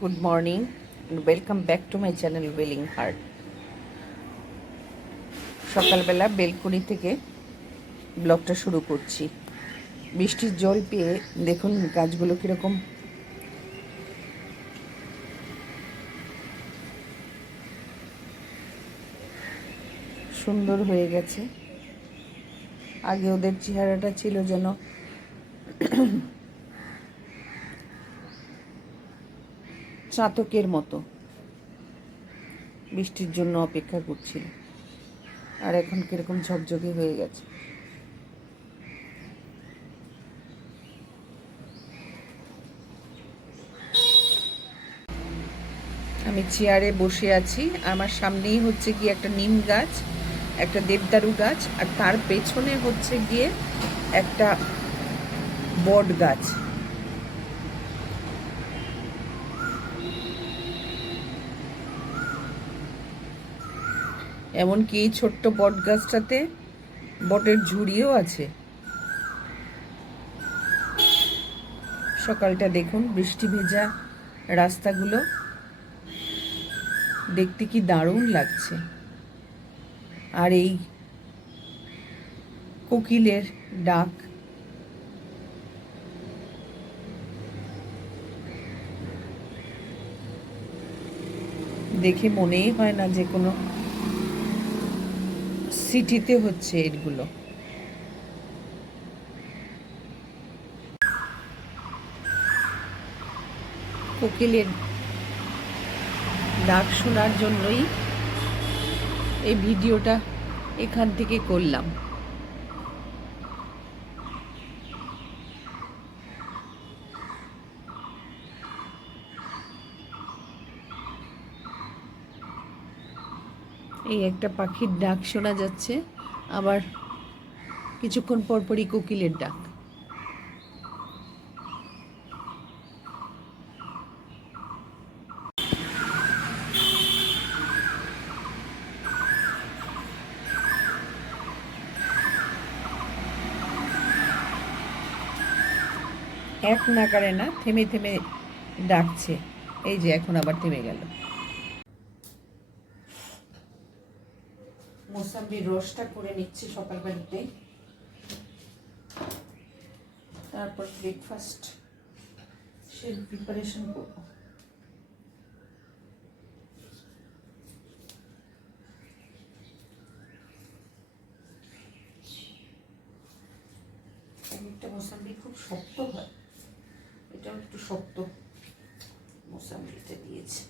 Good morning welcome back to my channel welling heart সকালবেলা balcony থেকে ব্লগটা শুরু করছি। বৃষ্টির জল পেয়ে দেখুন গাছগুলো কীরকম। সুন্দর হয়ে গেছে। আগে ওদের চেহারাটা ছিল যেন চাতকের মতো। বৃষ্টির জন্য অপেক্ষা করছিল। আর এখন কীরকম ঝকঝকে হয়ে গেছে। আমি চেয়ারে বসে আছি। আমার সামনেই হচ্ছে কি একটা নিম গাছ, একটা দেবদারু গাছ, আর তার পেছনে হচ্ছে গিয়ে একটা বট গাছ। এমনকি এই ছোট্ট বট গাছটাতে বটের ঝুড়িও আছে। সকালটা দেখুন, বৃষ্টি ভেজা রাস্তাগুলো। দেখতে কি দারুণ লাগছে। আর এই কোকিলের ডাক। দেখে মনেই হয় না যে কোনো সিটিতে হচ্ছে এগুলো। কোকিলের ডাক শোনার জন্যই এই ভিডিওটা এখান থেকে করলাম। এই একটা পাখির ডাক শোনা যাচ্ছে। আবার কিছুক্ষণ পরপরই কোকিলের ডাক। এক নাগারে না, থেমে থেমে ডাকছে। এই যে এখন আবার থেমে গেল। মোসাম্বির রসটা করে নিচ্ছি সকালবেলাতে তারপর ব্রেকফাস্ট সে প্রিপারেশন করব একটা মোসাম্বি খুব শক্ত হয় এটাও একটু শক্ত মোসাম্বিতে দিয়েছে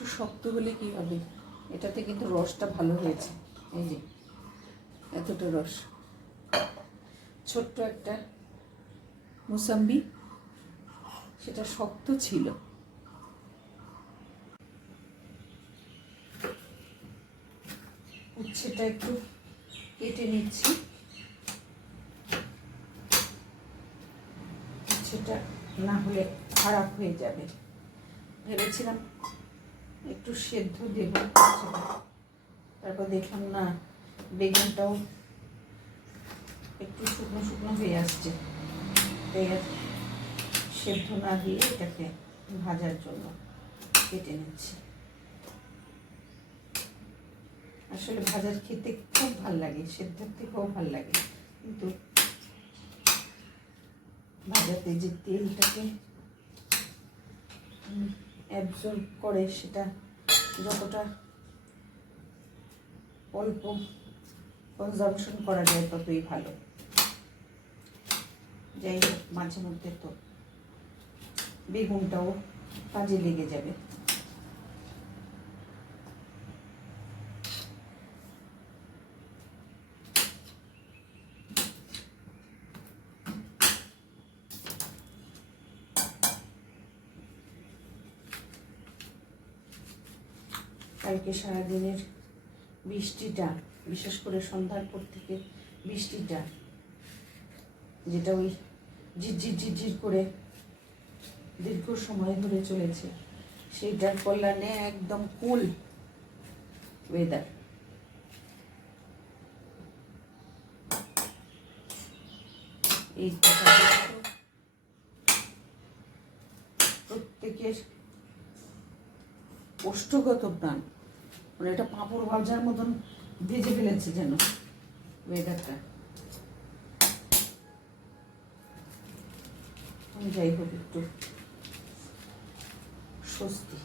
একটু শক্ত হলে কি হবে? এটাতে কিন্তু রসটা ভালো হয়েছে। এই যে, এতটা রস। ছোট্ট একটা মুসাম্বি। সেটা শক্ত ছিল। উচ্ছেটা একটু কেটে নিচ্ছি। উচ্ছেটা না হলে খারাপ হয়ে যাবে। ভেবেছিলাম একটু সেদ্ধ দেব তারপর দেখলাম না, বেগুনটাও একটু শুকনো শুকনো হয়ে আসছে। সেদ্ধ না দিয়ে এটাকে ভাজার জন্য কেটে নিচ্ছি। আসলে ভাজার খেতে খুব ভালো লাগে, সেদ্ধর থেকেও ভালো লাগে। কিন্তু ভাজাতে যে তেলটাকে অ্যাবজর্ব করে সেটা যতটা অল্প কনজামশন করা যায় ততই ভালো। যাই হোক মাঝে মধ্যে তো বেগুনটাও কাজে লেগে যাবে। কালকে সারাদিনের বৃষ্টিটা, বিশেষ করে সন্ধ্যার পর থেকে বৃষ্টিটা, যেটা ওই ঝিরঝির ঝিরঝির করে দীর্ঘ সময় ধরে চলেছে, সেইটার কল্যাণে একদম কুল ওয়েদার এই প্রত্যেকের ওষ্ঠগত প্রাণ মানে এটা পাঁপড় ভাজার মতন ভেজে ফেলেছে যেন ওয়েদারটা যাই হোক একটু স্বস্তি।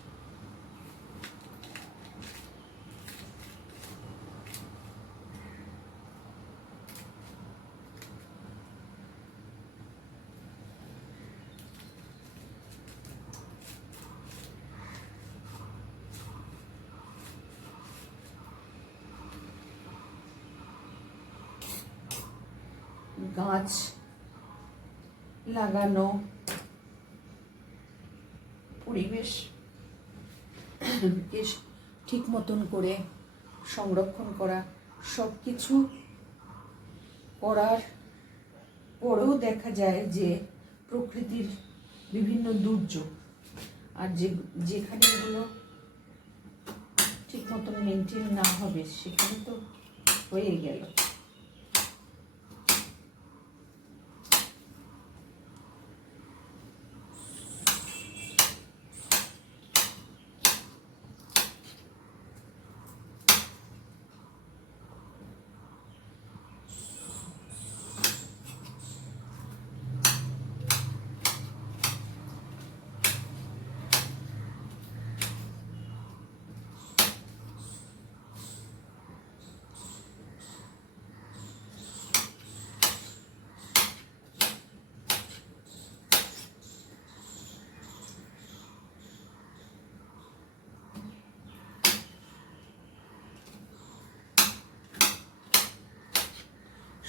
গাছ লাগানো, পরিবেশ বেশ ঠিক মতন করে সংরক্ষণ করা সব কিছু করার পরেও দেখা যায় যে প্রকৃতির বিভিন্ন দুর্যোগ। আর যে, যেখানে এগুলো ঠিক মতন মেনটেন না হবে, সেখানে তো হয়ে গেল।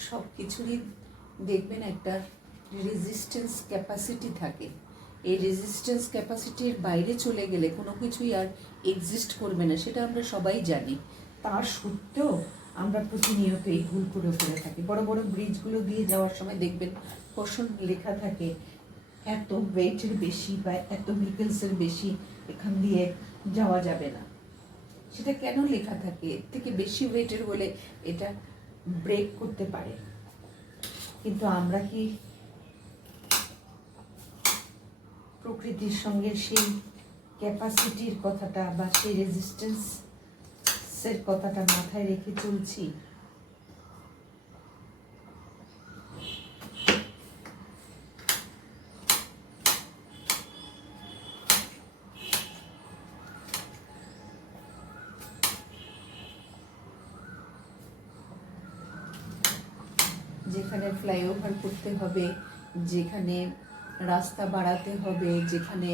সব কিছুরই দেখবেন একটা রেজিস্ট্যান্স ক্যাপাসিটি থাকে। এই রেজিস্ট্যান্স ক্যাপাসিটির বাইরে চলে গেলে কোনো কিছুই আর এক্সিস্ট করবে না, সেটা আমরা সবাই জানি। তার সত্ত্বেও আমরা প্রতিনিয়ত এই ভুল করে করে থাকি। বড় বড় ব্রিজগুলো দিয়ে যাওয়ার সময় দেখবেন কখন লেখা থাকে, এত ওয়েটের বেশি বা এত ভেহিকেলসের বেশি এখান দিয়ে যাওয়া যাবে না। সেটা কেন লেখা থাকে? এর থেকে বেশি ওয়েটের হলে এটা ব্রেক করতে পারে। কিন্তু আমরা কি প্রকৃতির সঙ্গে সেই ক্যাপাসিটির কথাটা বা সেই রেজিস্ট্যান্সের কথাটা মাথায় রেখে চলছি? যেখানে ফ্লাইওভার করতে হবে, যেখানে রাস্তা বাড়াতে হবে, যেখানে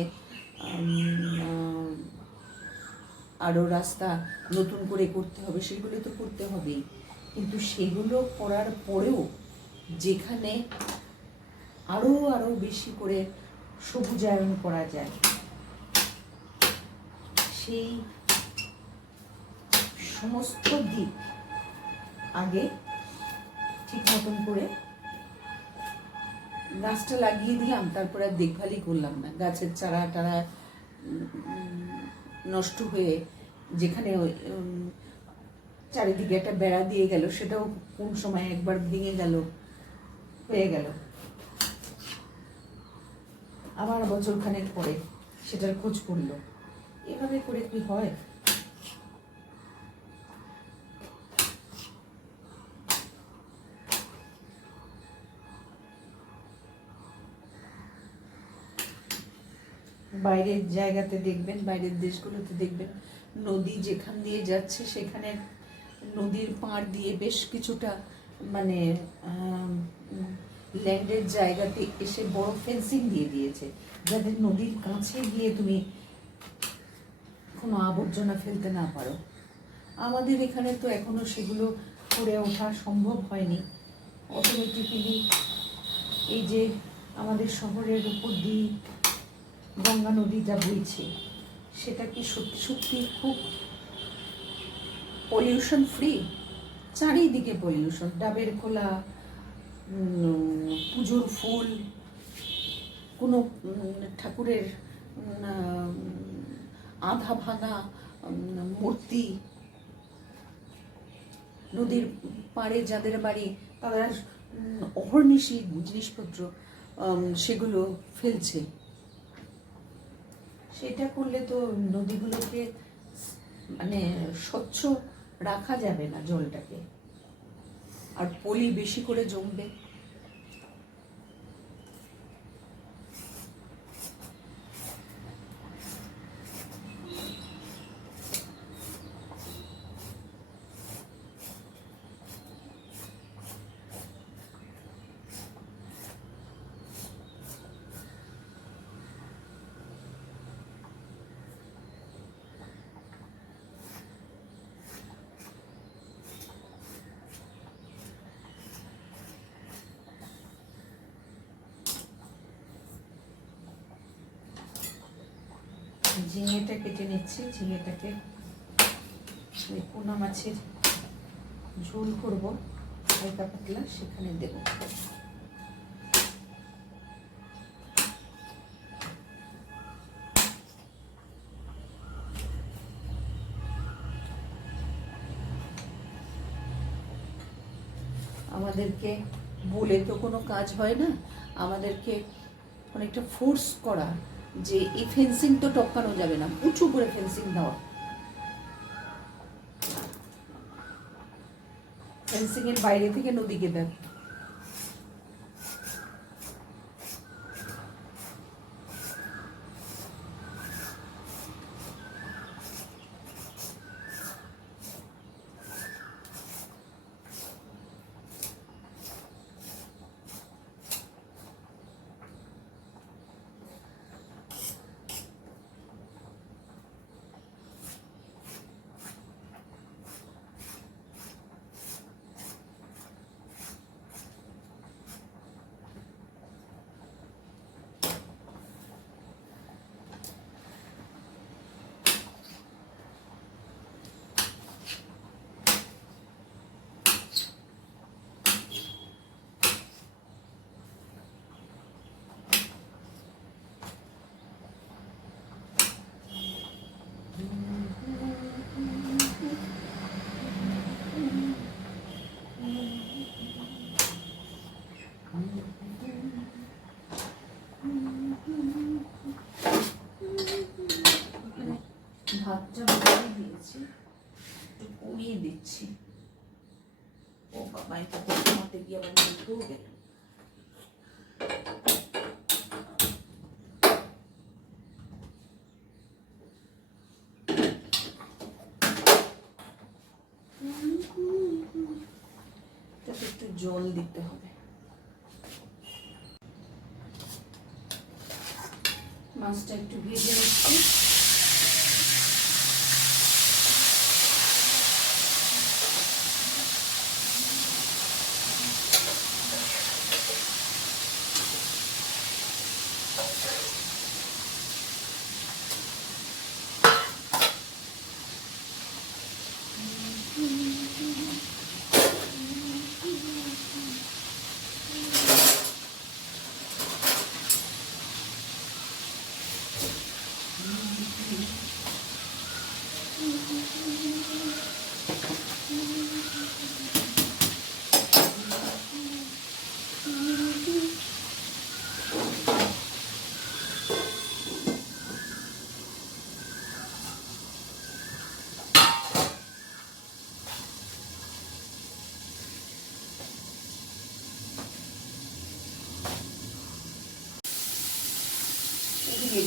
আরও রাস্তা নতুন করে করতে হবে, সেগুলো তো করতে হবেই। কিন্তু সেগুলো করার পরেও যেখানে আরও আরও বেশি করে সবুজায়ন করা যায়, সেই সমস্ত দিক আগে ঠিক মতন করে গাছটা লাগিয়ে দিলাম, তারপরে আর দেখভালই করলাম না। গাছের চারা টারা নষ্ট হয়ে যেখানে চারিদিকে একটা বেড়া দিয়ে গেল, সেটাও কোন সময় একবার ভেঙে গেল, হয়ে গেল। আবার বছরখানেক পরে সেটার খোঁজ করল। এভাবে করে কি হয়? বাইরের জায়গাতে দেখবেন, বাইরের দেশগুলোতে দেখবেন, নদী যেখান দিয়ে যাচ্ছে সেখানে নদীর পাড় দিয়ে বেশ কিছুটা মানে ল্যান্ডের জায়গাতে এসে বড় ফেন্সিং দিয়ে দিয়েছে। যাতে নদীর কাছে গিয়ে তুমি কোনো আবর্জনা ফেলতে না পারো। আমাদের এখানে তো এখনও সেগুলো করে ওঠা সম্ভব হয়নি। অটোমেটিক্যালি এই যে আমাদের শহরের উপর দিয়ে গঙ্গা নদী যা বইছে, সেটা কি সত্যি সত্যি খুব পলিউশন ফ্রি চারিদিকে পলিউশন ডাবের খোলা পুজোর ফুল, কোনো ঠাকুরের আধা ভাঙা মূর্তি, নদীর পাড়ে যাদের বাড়ি, তারা অহর্নিশি, জিনিসপত্র সেগুলো ফেলছে। সেটা করলে তো নদীগুলোকে মানে স্বচ্ছ রাখা যাবে না জলটাকে। আর পলি বেশি করে জমবে। ঝিঙেটা কেটে নিচ্ছি, ঝিঙেটাকে পোনা মাছের ঝোল করব, হালকা পাতলা, সেখানে দেব। আমাদেরকে বলে তো কোনো কাজ হয় না, আমাদেরকে অনেকটা ফোর্স করা। যে এই ফেন্সিং তো টপকানো যাবে না, উঁচু করে ফেন্সিং দেওয়া ফেন্সিং এর বাইরে থেকে নদীকে দেন এখানে ভাতটা বসিয়ে দিয়েছি একটু কমিয়ে দিচ্ছি ও বাবা এটা কমাতে গিয়ে আবার উঠেও গেল একটু জল দিতে হবে। মাছটা একটু ভেজে নিচ্ছি।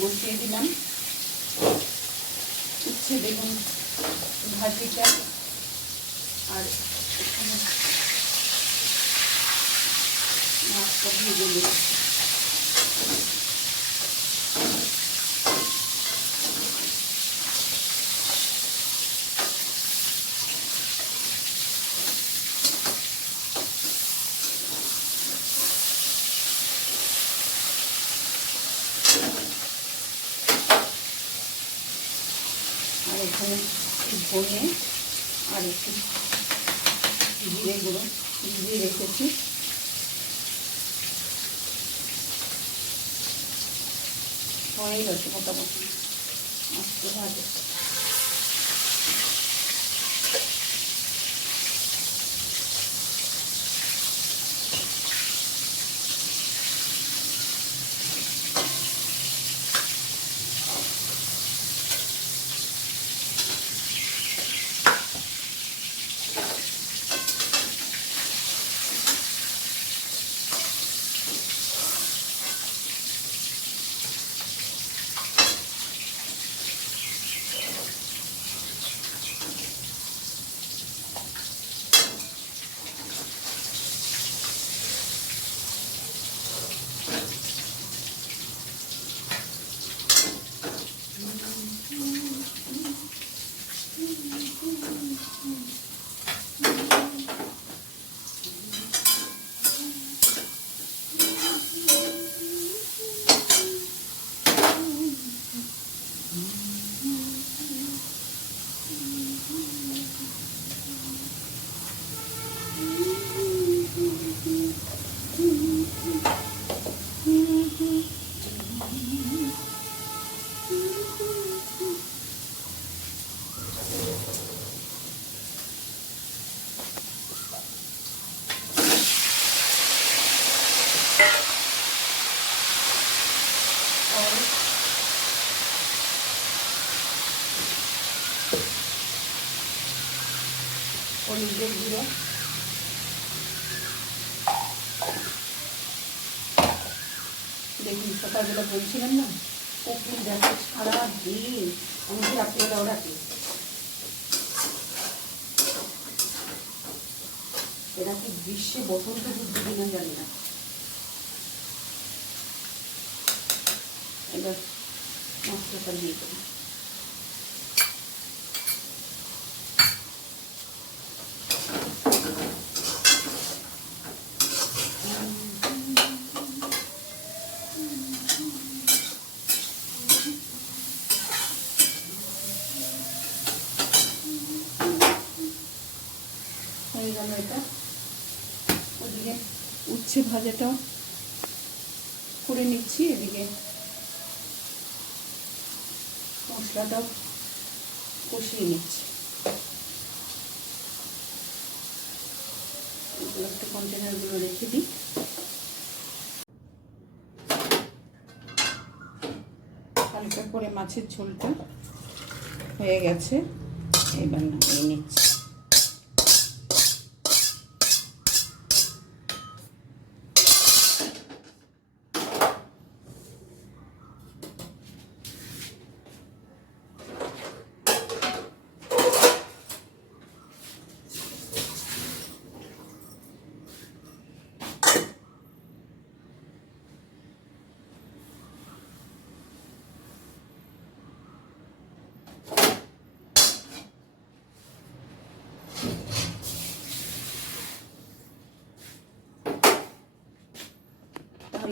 বসিয়ে দিলাম। উচ্ছে বেগুন ভাজিটা। আর মাছটা ভেজে নিই আর এখানে ধনে আর একটু জিরে গুঁড়ো দিয়ে রেখেছি। হয়ে গেছে মোটামুটি আস্তে ভাজে। গুঁড়ো দেখুন, সকালবেলা বলছিলাম না কুকুর দেখো সারা দিন আমাকে আপনারাও রাখে এরা কি গ্রীষ্মে বসন্ত বুদ্ধি কিনা জানি না। এবার মশলাটা দিয়ে দেবো হয়ে গেল এটা ওদিকে উচ্ছে ভাজাটাও করে নিচ্ছি এদিকে। মশলাটাও কষিয়ে নিচ্ছি। একটু কন্টেনারগুলো রেখে দিই। হালকা করে মাছের ঝোলটা হয়ে গেছে। এবার নামিয়ে নিচ্ছি।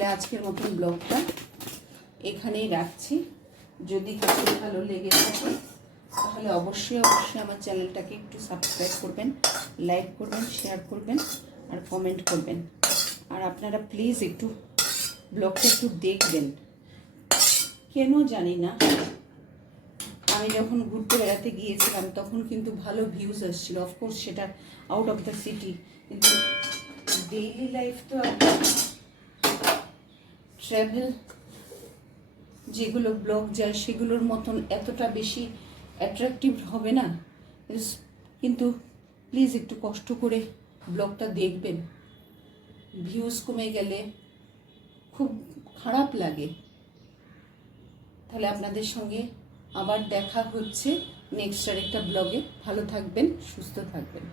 তাহলে আজকের মতন ব্লগটা এখানেই রাখছি। যদি কিছু ভালো লেগে থাকে, তাহলে অবশ্যই অবশ্যই আমার চ্যানেলটাকে একটু সাবস্ক্রাইব করবেন লাইক করবেন শেয়ার করবেন, আর কমেন্ট করবেন। আর আপনারা প্লিজ একটু ব্লগটা একটু দেখবেন। কেন জানি না, আমি যখন ঘুরতে বেড়াতে গিয়েছিলাম, তখন কিন্তু ভালো ভিউজ আসছিল। অফকোর্স সেটা আউট অফ দ্য সিটি কিন্তু ডেইলি লাইফ তো ট্রাভেল যেগুলো ব্লগ যায়, সেগুলোর মতন এতটা বেশি অ্যাট্রাকটিভ হবে না। কিন্তু প্লিজ একটু কষ্ট করে ব্লগটা দেখবেন। ভিউজ কমে গেলে খুব খারাপ লাগে। তাহলে আপনাদের সঙ্গে আবার দেখা হচ্ছে নেক্সট আরেকটা ব্লগে ভালো থাকবেন, সুস্থ থাকবেন।